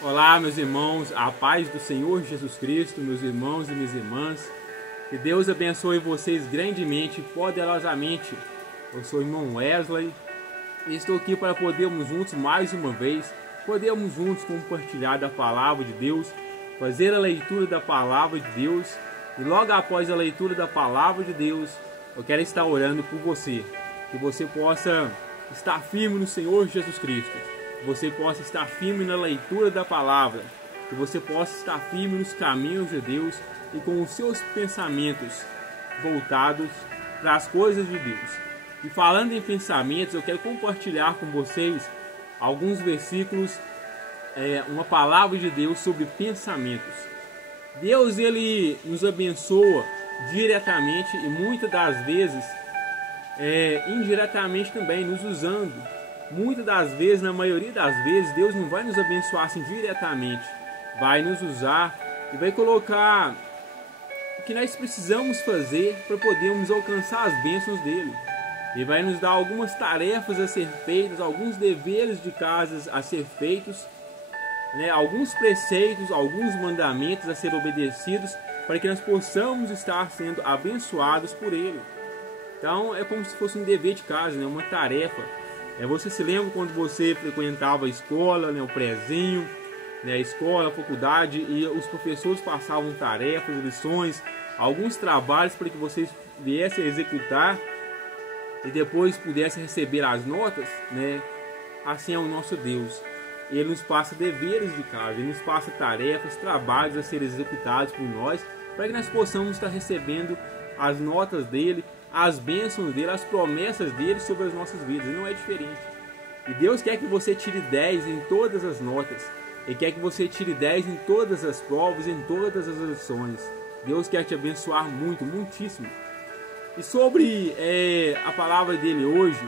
Olá, meus irmãos, a paz do Senhor Jesus Cristo, meus irmãos e minhas irmãs. Que Deus abençoe vocês grandemente, poderosamente. Eu sou o irmão Wesley e estou aqui para podermos juntos, mais uma vez, podermos juntos compartilhar da palavra de Deus, fazer a leitura da palavra de Deus. E logo após a leitura da palavra de Deus, eu quero estar orando por você, que você possa estar firme no Senhor Jesus Cristo, que você possa estar firme na leitura da palavra, que você possa estar firme nos caminhos de Deus e com os seus pensamentos voltados para as coisas de Deus. E falando em pensamentos, eu quero compartilhar com vocês alguns versículos, uma palavra de Deus sobre pensamentos. Deus, ele nos abençoa diretamente e muitas das vezes indiretamente também, nos usando. Muitas das vezes, na maioria das vezes, Deus não vai nos abençoar assim diretamente, vai nos usar e vai colocar o que nós precisamos fazer para podermos alcançar as bênçãos dele. Ele vai nos dar algumas tarefas a ser feitas, alguns deveres de casa a ser feitos, alguns preceitos, alguns mandamentos a ser obedecidos, para que nós possamos estar sendo abençoados por ele. Então é como se fosse um dever de casa, uma tarefa. Você se lembra quando você frequentava a escola, o prezinho, a escola, a faculdade, e os professores passavam tarefas, lições, alguns trabalhos para que vocês viessem a executar e depois pudessem receber as notas, Assim é o nosso Deus. Ele nos passa deveres de casa, ele nos passa tarefas, trabalhos a serem executados por nós, para que nós possamos estar recebendo as notas dele, as bênçãos dele, as promessas dele sobre as nossas vidas. Não é diferente. E Deus quer que você tire 10 em todas as notas. Ele quer que você tire 10 em todas as provas, em todas as lições. Deus quer te abençoar muito, muitíssimo. E sobre a palavra dele hoje,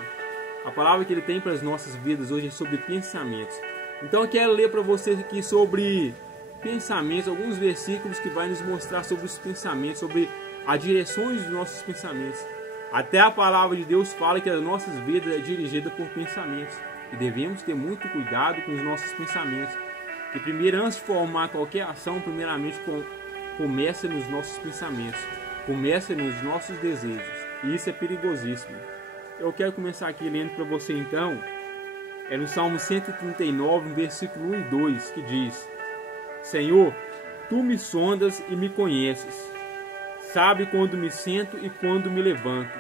a palavra que ele tem para as nossas vidas hoje é sobre pensamentos. Então eu quero ler para vocês aqui sobre pensamentos, alguns versículos que vai nos mostrar sobre os pensamentos, sobre as direções dos nossos pensamentos. Até a palavra de Deus fala que as nossas vidas é dirigida por pensamentos. E devemos ter muito cuidado com os nossos pensamentos. Que primeiro, antes de formar qualquer ação, primeiramente começa nos nossos pensamentos. Começa nos nossos desejos. E isso é perigosíssimo. Eu quero começar aqui lendo para você então. É no Salmo 139, versículo 1 e 2, que diz: Senhor, Tu me sondas e me conheces. Sabe quando me sento e quando me levanto.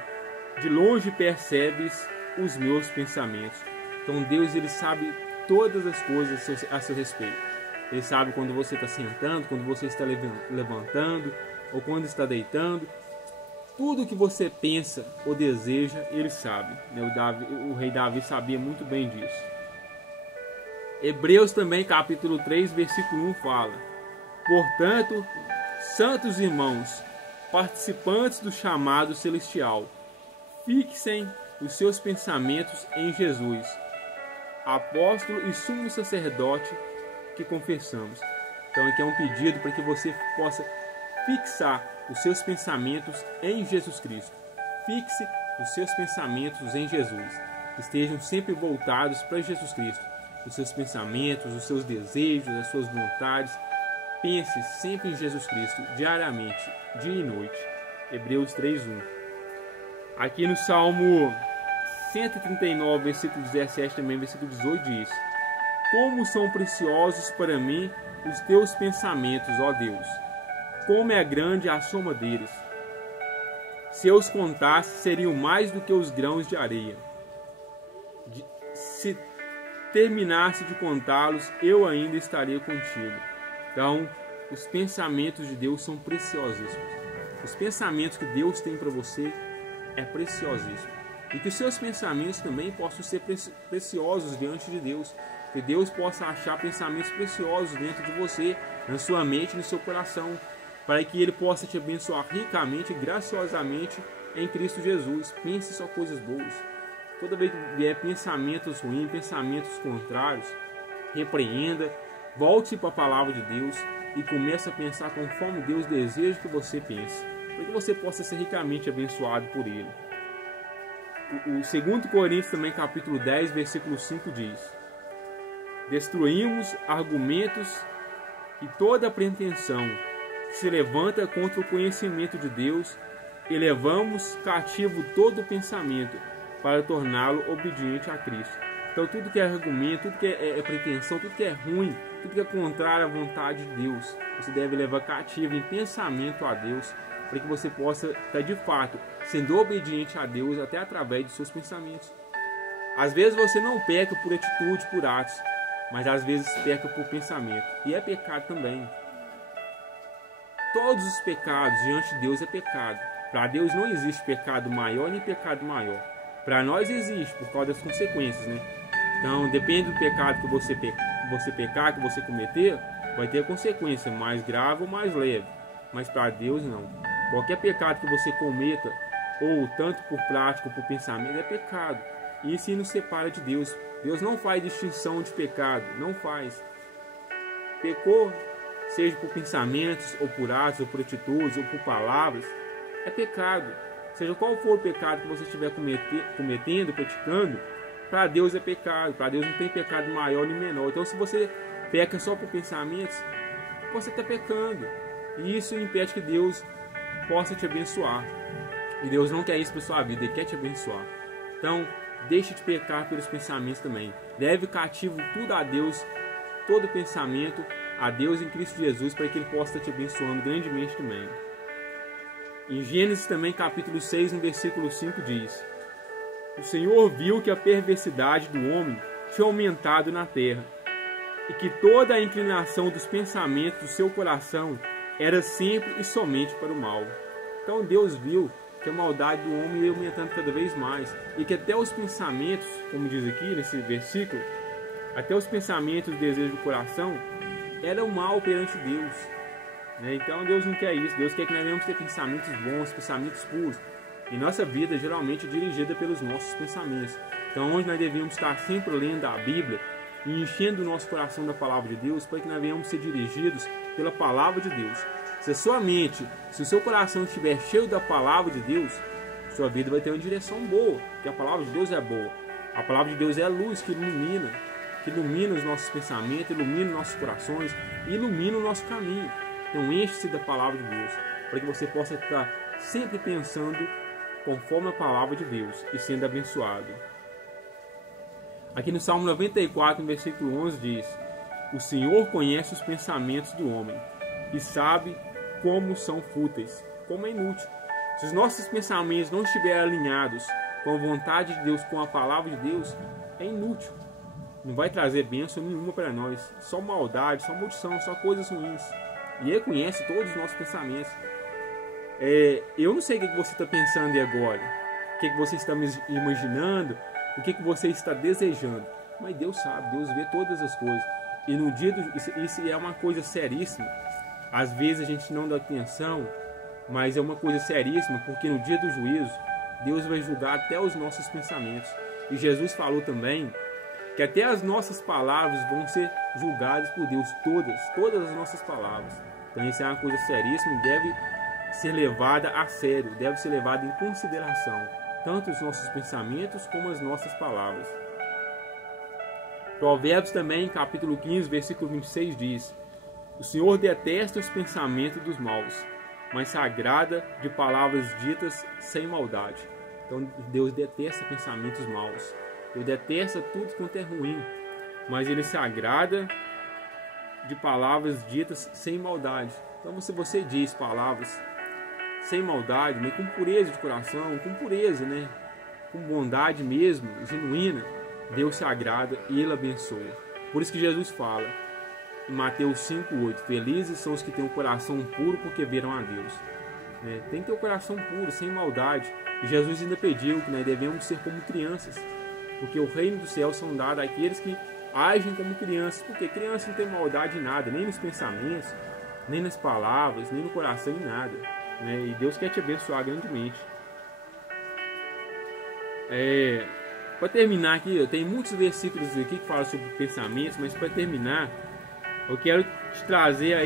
De longe percebes os meus pensamentos. Então Deus, ele sabe todas as coisas a seu respeito. Ele sabe quando você está sentando, quando você está levantando, ou quando está deitando. Tudo que você pensa ou deseja, ele sabe. O rei Davi sabia muito bem disso. Hebreus também, capítulo 3, versículo 1 fala: Portanto, santos irmãos, participantes do chamado celestial, fixem os seus pensamentos em Jesus, apóstolo e sumo sacerdote que confessamos. Então aqui é um pedido para que você possa fixar os seus pensamentos em Jesus Cristo. Fixe os seus pensamentos em Jesus. Estejam sempre voltados para Jesus Cristo. Os seus pensamentos, os seus desejos, as suas vontades. Pense sempre em Jesus Cristo, diariamente, dia e noite. Hebreus 3:1. Aqui no Salmo 139, versículo 17, também versículo 18 diz: Como são preciosos para mim os teus pensamentos, ó Deus! Como é grande a soma deles! Se eu os contasse, seriam mais do que os grãos de areia. Se terminasse de contá-los, eu ainda estaria contigo. Então, os pensamentos de Deus são preciosíssimos. Os pensamentos que Deus tem para você é preciosíssimo. E que os seus pensamentos também possam ser preciosos diante de Deus. Que Deus possa achar pensamentos preciosos dentro de você, na sua mente, no seu coração, para que Ele possa te abençoar ricamente e graciosamente em Cristo Jesus. Pense só coisas boas. Toda vez que vier pensamentos ruins, pensamentos contrários, repreenda, volte para a palavra de Deus e comece a pensar conforme Deus deseja que você pense, para que você possa ser ricamente abençoado por Ele. O 2 Coríntios também, capítulo 10, versículo 5 diz: destruímos argumentos e toda pretensão que se levanta contra o conhecimento de Deus e levamos cativo todo o pensamento para torná-lo obediente a Cristo. Então tudo que é argumento, tudo que é pretensão, tudo que é ruim, tudo que é contrário à vontade de Deus, você deve levar cativo em pensamento a Deus, para que você possa estar de fato sendo obediente a Deus até através dos seus pensamentos. Às vezes você não peca por atitude, por atos, mas às vezes peca por pensamento, e é pecado também. Todos os pecados diante de Deus é pecado. Para Deus não existe pecado maior nem pecado maior. Para nós existe, por causa das consequências, né? Então, depende do pecado que você pecar, que você cometer, vai ter consequência mais grave ou mais leve. Mas para Deus não. Qualquer pecado que você cometa, ou tanto por prática ou por pensamento, é pecado. E isso nos separa de Deus. Deus não faz distinção de pecado, não faz. Pecou, seja por pensamentos, ou por atos, ou por atitudes, ou por palavras, é pecado. Seja qual for o pecado que você estiver cometendo, praticando, para Deus é pecado. Para Deus não tem pecado maior nem menor. Então, se você peca só por pensamentos, você está pecando. E isso impede que Deus possa te abençoar. E Deus não quer isso para sua vida, Ele quer te abençoar. Então, deixe de pecar pelos pensamentos também. Leve cativo tudo a Deus, todo pensamento a Deus em Cristo Jesus, para que Ele possa estar te abençoando grandemente também. Em Gênesis também, capítulo 6, no versículo 5, diz: O Senhor viu que a perversidade do homem tinha aumentado na terra, e que toda a inclinação dos pensamentos do seu coração era sempre e somente para o mal. Então Deus viu que a maldade do homem ia aumentando cada vez mais, e que até os pensamentos, como diz aqui nesse versículo, até os pensamentos e desejos do coração eram mal perante Deus. Então Deus não quer isso. Deus quer que nós venhamos ter pensamentos bons, pensamentos puros. E nossa vida geralmente é dirigida pelos nossos pensamentos. Então onde nós devemos estar sempre lendo a Bíblia e enchendo o nosso coração da palavra de Deus, para que nós venhamos ser dirigidos pela palavra de Deus. Se a sua mente, se o seu coração estiver cheio da palavra de Deus, sua vida vai ter uma direção boa, porque a palavra de Deus é boa. A palavra de Deus é a luz que ilumina os nossos pensamentos, ilumina os nossos corações, ilumina o nosso caminho. Então enche-se da palavra de Deus, para que você possa estar sempre pensando conforme a palavra de Deus e sendo abençoado. Aqui no Salmo 94, no versículo 11, diz: O Senhor conhece os pensamentos do homem e sabe como são fúteis, como é inútil. Se os nossos pensamentos não estiverem alinhados com a vontade de Deus, com a palavra de Deus, é inútil. Não vai trazer bênção nenhuma para nós. Só maldade, só maldição, só coisas ruins. E Ele conhece todos os nossos pensamentos. Eu não sei o que você está pensando agora, o que você está imaginando, o que você está desejando. Mas Deus sabe, Deus vê todas as coisas. E no dia isso é uma coisa seríssima. Às vezes a gente não dá atenção, mas é uma coisa seríssima, porque no dia do juízo, Deus vai julgar até os nossos pensamentos. E Jesus falou também que até as nossas palavras vão ser julgadas por Deus, todas as nossas palavras. Então isso é uma coisa seríssima e deve ser levada a sério, deve ser levada em consideração, tanto os nossos pensamentos como as nossas palavras. Provérbios também, capítulo 15, versículo 26 diz: O Senhor detesta os pensamentos dos maus, mas se agrada de palavras ditas sem maldade. Então Deus detesta pensamentos maus. Deus detesta tudo quanto é ruim, mas Ele se agrada de palavras ditas sem maldade. Então se você diz palavras sem maldade, mas com pureza de coração, com pureza, com bondade mesmo, genuína, Deus se agrada e Ele abençoa. Por isso que Jesus fala em Mateus 5,8: Felizes são os que têm o coração puro, porque verão a Deus. Tem que ter o coração puro, sem maldade. E Jesus ainda pediu que nós devemos ser como crianças, porque o reino dos céus são dados àqueles que agem como crianças. Porque criança não tem maldade em nada, nem nos pensamentos, nem nas palavras, nem no coração, em nada. E Deus quer te abençoar grandemente. Para terminar aqui, eu tenho muitos versículos aqui que falam sobre pensamentos, mas para terminar, eu quero te trazer a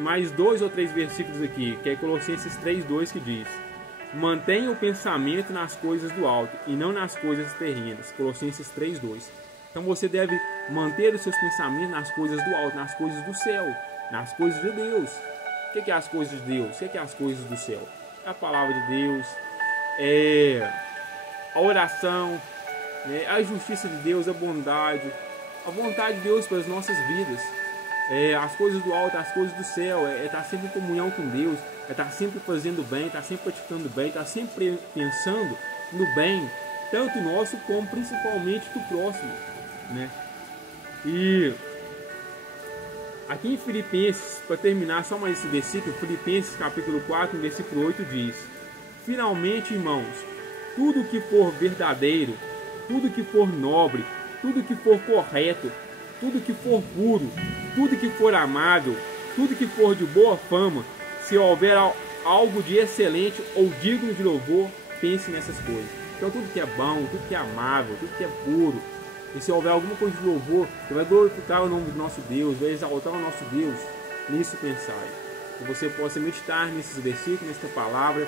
mais 2 ou 3 versículos aqui, que é Colossenses 3:2, que diz: mantenha o pensamento nas coisas do alto e não nas coisas terrenas. Colossenses 3:2. Então você deve manter os seus pensamentos nas coisas do alto, nas coisas do céu, nas coisas de Deus. O que é as coisas de Deus? O que é as coisas do céu? É a palavra de Deus, é a oração, né? A justiça de Deus, a bondade, a vontade de Deus para as nossas vidas. As coisas do alto, as coisas do céu, estar sempre em comunhão com Deus, estar sempre fazendo bem, estar sempre praticando bem, estar sempre pensando no bem, tanto nosso como principalmente do próximo, né? E aqui em Filipenses, para terminar só mais esse versículo, Filipenses capítulo 4, versículo 8 diz: finalmente, irmãos, tudo que for verdadeiro, tudo que for nobre, tudo que for correto, tudo que for puro, tudo que for amável, tudo que for de boa fama, se houver algo de excelente ou digno de louvor, pense nessas coisas. Então tudo que é bom, tudo que é amável, tudo que é puro, e se houver alguma coisa de louvor, você vai glorificar o nome do nosso Deus, vai exaltar o nosso Deus, nisso pensai. Que você possa meditar nesses versículos, nesta palavra.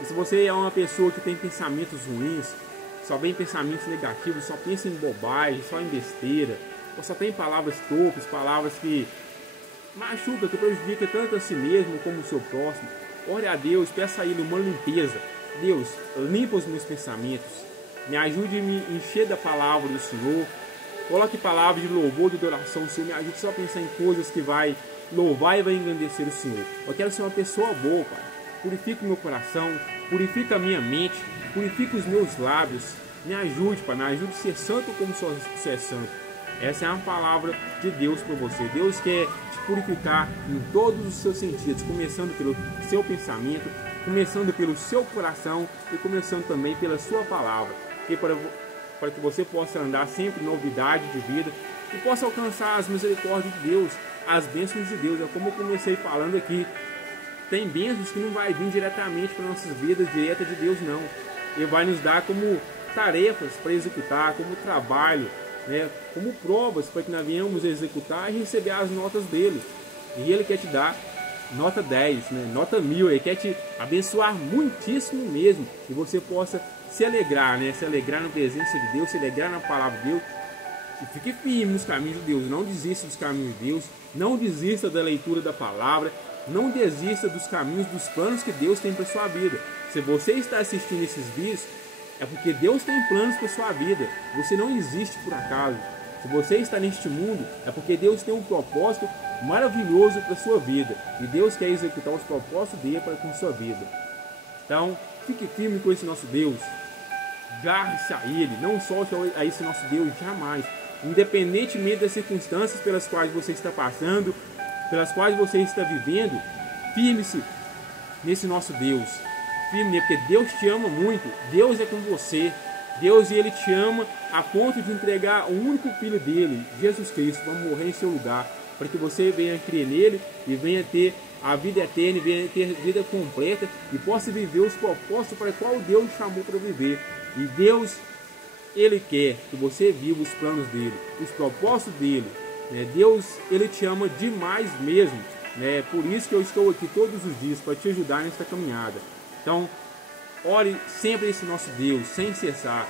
E se você é uma pessoa que tem pensamentos ruins, só vem pensamentos negativos, só pensa em bobagem, só em besteira, ou só tem palavras torpes, palavras que machucam, que prejudicam tanto a si mesmo como o seu próximo, ore a Deus, peça a Ele uma limpeza. Deus, limpa os meus pensamentos, me ajude a me encher da palavra do Senhor, coloque palavras de louvor, de adoração, Senhor, me ajude só a pensar em coisas que vai louvar e vai engrandecer o Senhor. Eu quero ser uma pessoa boa, Pai. Purifica o meu coração, purifica a minha mente, purifica os meus lábios. Me ajude, Pai, me ajude a ser santo como você é santo. Essa é uma palavra de Deus para você. Deus quer te purificar em todos os seus sentidos, começando pelo seu pensamento, começando pelo seu coração e começando também pela sua palavra. E para que você possa andar sempre em novidade de vida e possa alcançar as misericórdias de Deus, as bênçãos de Deus. É como eu comecei falando aqui. Tem bênçãos que não vai vir diretamente para nossas vidas, direta de Deus não. Ele vai nos dar como tarefas para executar, como trabalho, né, como provas para que nós venhamos a executar e receber as notas dele. E ele quer te dar nota 10, né, nota 1000, ele quer te abençoar muitíssimo mesmo. E você possa se alegrar, né, se alegrar na presença de Deus, se alegrar na palavra de Deus. E fique firme nos caminhos de Deus, não desista dos caminhos de Deus, não desista da leitura da palavra, não desista dos caminhos, dos planos que Deus tem para a sua vida. Se você está assistindo esses vídeos, é porque Deus tem planos para a sua vida. Você não existe por acaso. Se você está neste mundo, é porque Deus tem um propósito maravilhoso para a sua vida. E Deus quer executar os propósitos dele para com a sua vida. Então, fique firme com esse nosso Deus. Garre-se a Ele. Não solte a esse nosso Deus jamais. Independentemente das circunstâncias pelas quais você está passando, pelas quais você está vivendo, firme-se nesse nosso Deus. Firme, porque Deus te ama muito. Deus é com você. Deus, Ele te ama a ponto de entregar o único filho dele, Jesus Cristo, para morrer em seu lugar, para que você venha crer nele e venha ter a vida eterna, e venha ter vida completa e possa viver os propósitos para qual Deus chamou para viver. E Deus, Ele quer que você viva os planos dele, os propósitos dele. Deus, Ele te ama demais mesmo. Por isso que eu estou aqui todos os dias para te ajudar nesta caminhada. Então, ore sempre esse nosso Deus, sem cessar.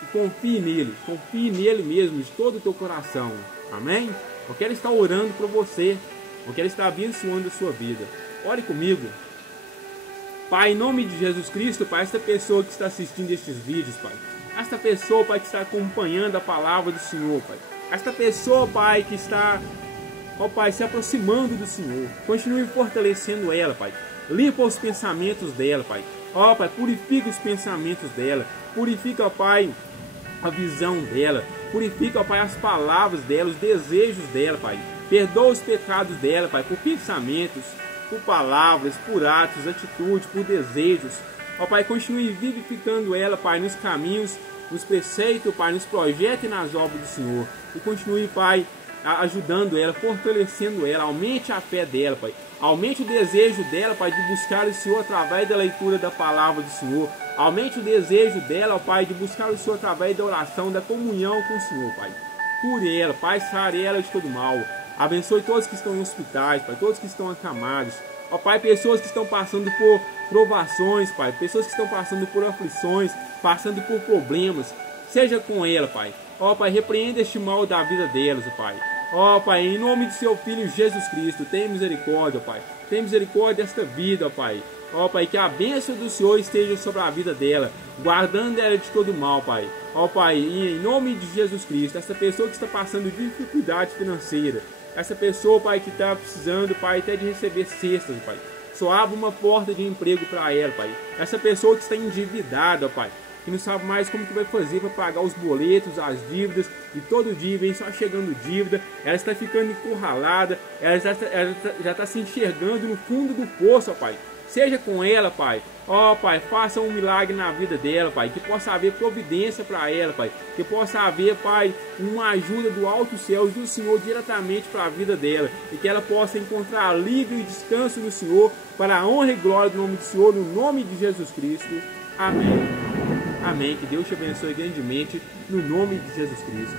E confie nele mesmo, de todo o teu coração. Amém? Eu quero estar orando por você. Eu quero estar abençoando a sua vida. Ore comigo. Pai, em nome de Jesus Cristo, Pai, esta pessoa que está assistindo estes vídeos, Pai. Esta pessoa, Pai, que está acompanhando a palavra do Senhor, Pai. Esta pessoa, Pai, que está, ó Pai, se aproximando do Senhor. Continue fortalecendo ela, Pai. Limpa os pensamentos dela, Pai. Ó Pai, purifica os pensamentos dela. Purifica, Pai, a visão dela. Purifica, Pai, as palavras dela, os desejos dela, Pai. Perdoa os pecados dela, Pai, por pensamentos, por palavras, por atos, atitudes, por desejos. Ó Pai, continue vivificando ela, Pai, nos caminhos, nos preceitos, Pai, nos projetos e nas obras do Senhor. E continue, Pai, ajudando ela, fortalecendo ela. Aumente a fé dela, Pai. Aumente o desejo dela, Pai, de buscar o Senhor através da leitura da palavra do Senhor. Aumente o desejo dela, Pai, de buscar o Senhor através da oração, da comunhão com o Senhor, Pai. Cure ela, Pai, sare ela de todo mal. Abençoe todos que estão em hospitais, Pai, todos que estão acamados. Ó Pai, pessoas que estão passando por provações, Pai, pessoas que estão passando por aflições, passando por problemas, seja com ela, Pai. Ó, Pai, repreenda este mal da vida delas, Pai. Ó, Pai, em nome de seu Filho Jesus Cristo, tenha misericórdia, Pai. Tenha misericórdia desta vida, Pai. Ó, Pai, que a bênção do Senhor esteja sobre a vida dela, guardando ela de todo mal, Pai. Ó, Pai, em nome de Jesus Cristo, essa pessoa que está passando dificuldade financeira, essa pessoa, Pai, que está precisando, Pai, até de receber cestas, Pai. Só abre uma porta de emprego para ela, Pai. Essa pessoa que está endividada, Pai, que não sabe mais como que vai fazer para pagar os boletos, as dívidas, e todo dia vem só chegando dívida, ela está ficando encurralada, ela já está se enxergando no fundo do poço, ó, Pai. Seja com ela, Pai. Ó, Pai, faça um milagre na vida dela, Pai. Que possa haver providência para ela, Pai. Que possa haver, Pai, uma ajuda do alto céu do Senhor diretamente para a vida dela. E que ela possa encontrar alívio e descanso no Senhor, para a honra e glória do nome do Senhor, no nome de Jesus Cristo. Amém. Amém. Que Deus te abençoe grandemente, no nome de Jesus Cristo.